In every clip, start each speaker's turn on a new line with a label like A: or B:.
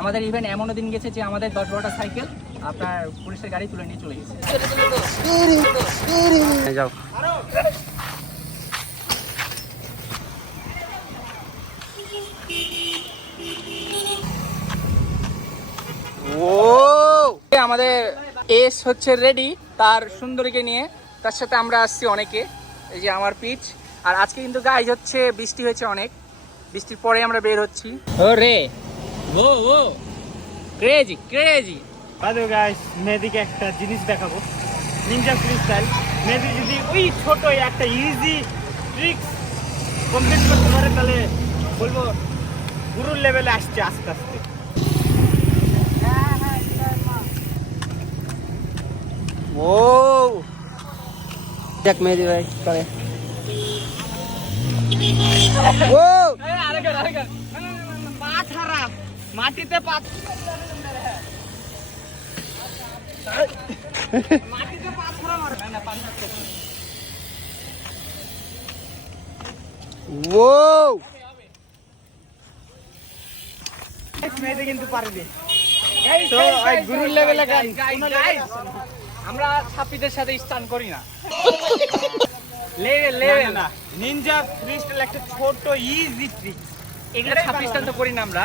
A: আমাদের ইভেন্ট এমনও দিন গেছে যে আমাদের দশ বারোটা সাইকেল আপনার পুলিশের গাড়ি তুলে নিয়ে চলে গেছে।
B: যাও। ও
A: আমাদের এস হচ্ছে রেডি তার সুন্দরীকে নিয়ে। তার সাথে আমরা আসছি অনেকে। এই যে আমার পিচ আর আজকে কিন্তু গাইজ হচ্ছে বৃষ্টি হয়েছে অনেক। বৃষ্টির পরে আমরা বের হচ্ছি। ও রে! ও ও ক্রেজি ক্রেজি
B: দাদু গাইস মেয়েদিকে একটা জিনিস দেখাবো। নিনজা ফ্রিস্টাইল মেয়েদি যদি ওই ছোট একটা ইজি ট্রিক্স কমপ্লিট করতে পারে তাহলে বলব গুরুর লেভেলে আসছে আস্তে আস্তে। ও দেখ মেহেদি ভাই করে ও
A: পা খারাপ মাটিতে পা মাটিতে
B: কিন্তু পারবে গুরুর লেভেলে
A: আমরা ছাপিদের সাথে স্টান করি না লেভেল
B: লেভেল না নিনজা ফ্রিস্টাইল একটা ছোট ইজি ট্রিক
A: এগুলো ছাপি স্টান তো করি না আমরা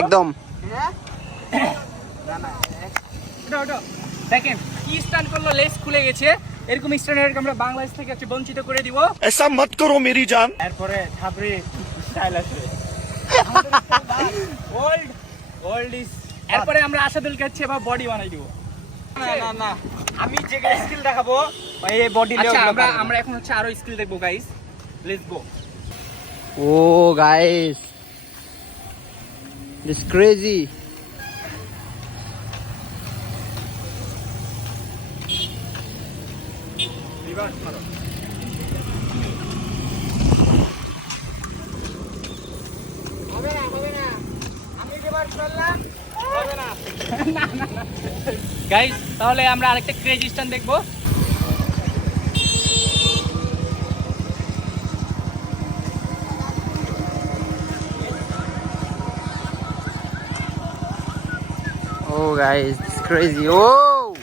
B: একদম।
A: দেখেন কি স্টান করল লেস খুলে গেছে। এরকম স্ট্যান্ডার্ড আমরা বাংলাদেশ থেকে বঞ্চিত করে দিব।
C: এসা মত করো মেরি জান।
B: এরপরে স্টাইল আছে। ওল্ড ওল্ড ইজ
A: এরপরে আমরা আশাদুল কাছে বা বডি বানাই দিব।
B: না না না। আমি যে স্কিল দেখাবো এই বডি লেও
A: আচ্ছা, আমরা আমরা এখন হচ্ছে আরও স্কিল দেখব গাইস লেটস গো
B: ও
A: গাইস না না গাইস তাহলে আমরা আরেকটা ক্রেজি স্ট্যান্ড দেখব।
D: Oh guys, it's crazy. Oh!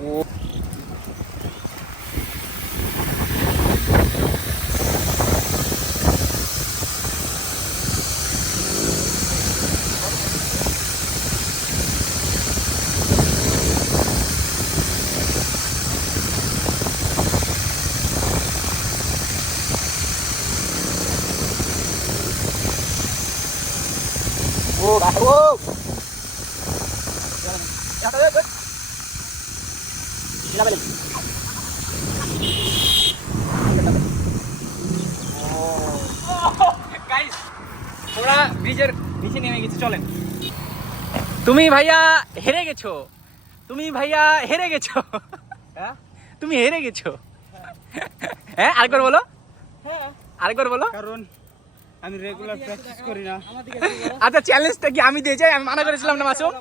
A: Whoa. তোমরা ব্রিজের নিচে নেমে গেছি চলেন। তুমি ভাইয়া হেরে গেছো। তুমি ভাইয়া হেরে গেছো।
B: হ্যাঁ?
A: তুমি হেরে গেছো। হ্যাঁ আরেকবার বলো। আরেকবার বলো।
B: কারণ আমি রেগুলার প্র্যাকটিস করি না।
A: আচ্ছা চ্যালেঞ্জটা কি আমি দিয়ে যাই? আমি মানা করেছিলাম না মাসুম?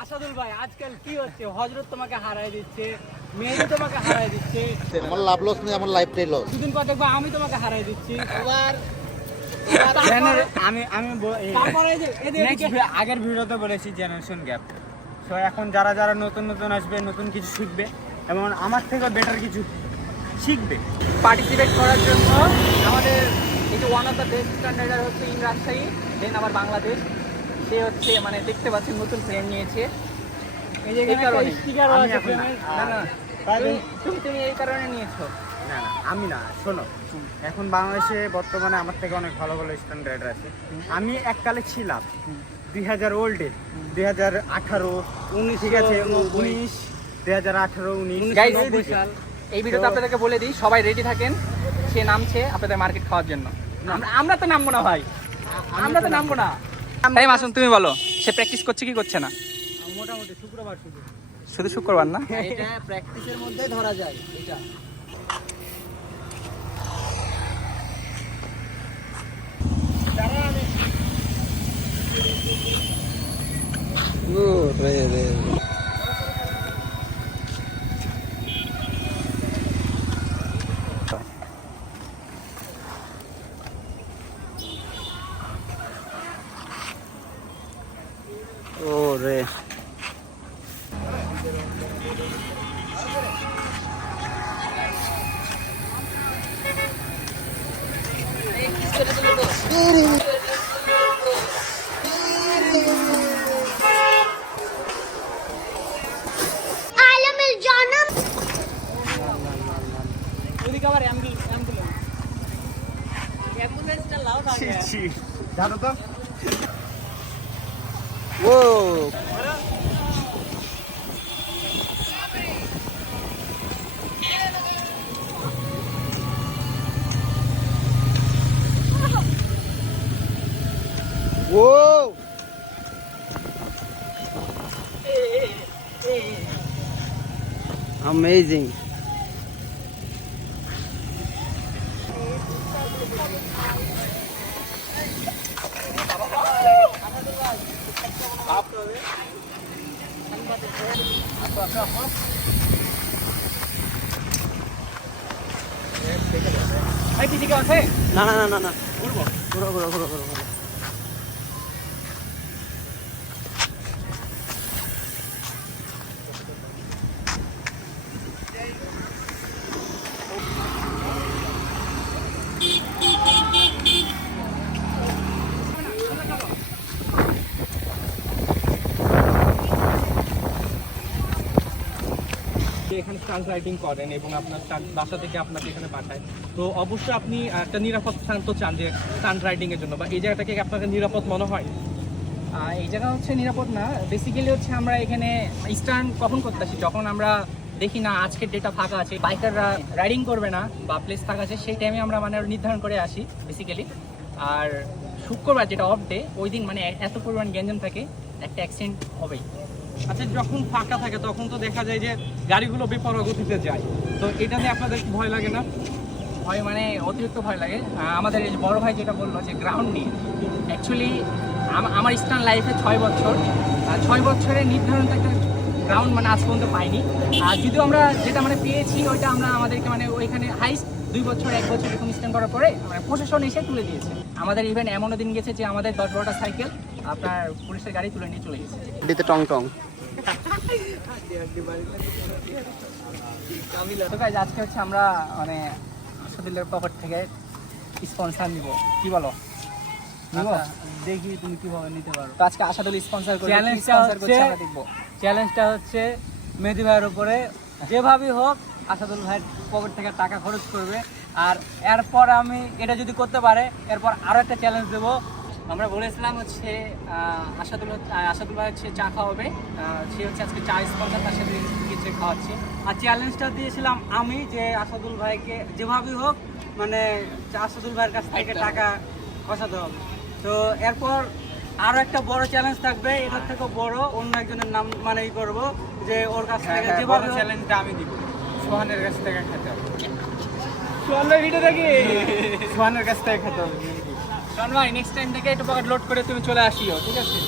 B: আসাদুল ভাই আজকাল কি হচ্ছে? হজরত তোমাকে হারাই দিচ্ছে মেহেদি তোমাকে হারাই দিচ্ছে।
C: আমার লাভ লস নেই আমার লাইফটাই লস
B: দুদিন পর দেখব আমি তোমাকে হারাই দিচ্ছি। আবার আমি আমি আগের ভিডিওতে বলেছি জেনারেশন গ্যাপ তো এখন যারা যারা নতুন নতুন আসবে নতুন কিছু শিখবে এবং আমার থেকে বেটার কিছু শিখবে।
A: পার্টিসিপেট করার জন্য আমাদের এই যে ওয়ান অফ দ্য বেস্ট স্ট্যান্ডার্ডার হচ্ছে ইন রাজশাহী দেন আবার বাংলাদেশ। সে হচ্ছে মানে দেখতে পাচ্ছেন নতুন ফ্রেম নিয়েছে।
B: এই যে
A: কারণে। তুমি- এই কারণে নিয়েছো।
B: না না আমি না শোনো। এখন বাংলাদেশে বর্তমানে আমার থেকে অনেক ভালো ভালো স্ট্যান্ড রাইডার আছে। আমি এককালে ছিলাম। দুই হাজার ওল্ডে দুই হাজার আঠারো উনিশ ঠিক আছে উনিশ দুই হাজার আঠারো উনিশ
A: এই ভিডিওতে আপনাদেরকে বলে দিই সবাই রেডি থাকেন। সে নামছে আপনাদের মার্কেট খাওয়ার জন্য। আমরা তো নামবো না ভাই। আমরা তো নামবো না। তাই মাসুম তুমি বলো সে প্র্যাকটিস করছে কি করছে না?
B: মোটামুটি শুক্রবার শুধু।
A: শুধু শুক্রবার না?
B: এটা প্র্যাকটিসের মধ্যেই ধরা যায় এটা।
D: রে re,
B: জানো তো
D: Whoa. Whoa. Amazing.
A: ভাই কি ঠিক আছে
D: না না না না না ঘুরবো ঘুরো ঘুরো ঘুরো ঘুরো ঘুরো
E: যে এখানে স্টান্ট রাইডিং করেন এবং আপনার বাসা থেকে আপনাকে এখানে পাঠায়। তো অবশ্যই আপনি একটা নিরাপদ স্থান তো চান যে স্টান্ট রাইডিংয়ের জন্য। বা এই জায়গাটাকে আপনাকে নিরাপদ মনে হয়?
A: এই জায়গা হচ্ছে নিরাপদ না। বেসিক্যালি হচ্ছে আমরা এখানে স্টার্ন কখন করতে আসি। যখন আমরা দেখি না আজকের ডেটা ফাঁকা আছে বাইকাররা রাইডিং করবে না বা প্লেস ফাঁকা আছে, সেই টাইমে আমরা মানে নির্ধারণ করে আসি বেসিক্যালি আর শুক্রবার যেটা অফ ডে ওই দিন মানে এত পরিমাণ গ্যাঞ্জাম থাকে, একটা অ্যাক্সিডেন্ট হবেই।
E: আচ্ছা যখন ফাঁকা থাকে, তখন তো দেখা যায় যে গাড়িগুলো বেপরোয়া গতিতে যায়। তো এটা নিয়ে আপনাদের ভয় লাগে না?
A: ভয় মানে অতিরিক্ত ভয় লাগে। আমাদের এই বড় ভাই যেটা বলল যে গ্রাউন্ড নিয়ে অ্যাকচুয়ালি আমার স্টান লাইফে ছয় বছর। ছয় বছরের নির্ধারণ একটা গ্রাউন্ড মানে আজ পর্যন্ত পাইনি। আর যদিও আমরা যেটা মানে পেয়েছি, ওইটা আমরা আমাদেরকে মানে ওইখানে হাইস্ট দুই বছর, এক বছর এরকম স্ট্যান্ড করার পরে মানে প্রশাসন এসে তুলে দিয়েছে। আমাদের ইভেন এমনও দিন গেছে যে আমাদের দশ বারোটা সাইকেল আপনার পুলিশের গাড়ি তুলে নিয়ে চলে গেছে।
D: দিতে টং টং
A: তো guys, আজকে হচ্ছে আমরা মানে আসাদুল্লার পকেট থেকে স্পন্সর নিব। কি বলো? নিব?
B: দেখি তুমি কীভাবে নিতে পারো।
A: তো আজকে আসাদুল স্পন্সর করে
B: Challenge টা হচ্ছে-
A: আমরা দেখব।
B: চ্যালেঞ্জটা হচ্ছে মেহেদি ভাইয়ের উপরে। যেভাবেই হোক আসাদুল ভাইয়ের পকেট থেকে টাকা খরচ করবে। আর এরপর আমি এটা যদি করতে পারে এরপর আরও একটা চ্যালেঞ্জ দেবো।
A: আমরা বলেছিলাম হচ্ছে আহ, আসাদুল আসাদুল ভাই হচ্ছে চা খাওয়াবে। সে হচ্ছে আজকে চা স্পন্সর তার সাথে কিছু খাওয়াচ্ছে।
B: আর চ্যালেঞ্জটা দিয়েছিলাম আমি যে আসাদুল ভাইকে যেভাবেই হোক মানে আসাদুল ভাইয়ের কাছ থেকে টাকা খসাতে হবে। তো এরপর আরও একটা বড় চ্যালেঞ্জ থাকবে এটার থেকে বড় অন্য একজনের নাম মানে ই করব যে ওর কাছ থেকে যেভাবে চ্যালেঞ্জটা আমি দিব। সোহানের কাছ থেকে খেতে হবে।
A: চলো ভিডিও দেখি।
B: সোহানের কাছ থেকে খেতে হবে।
A: শোন ভাই নেক্সট টাইম থেকে একটু পকেট লোড করে তুমি চলে আসিও ঠিক আছে?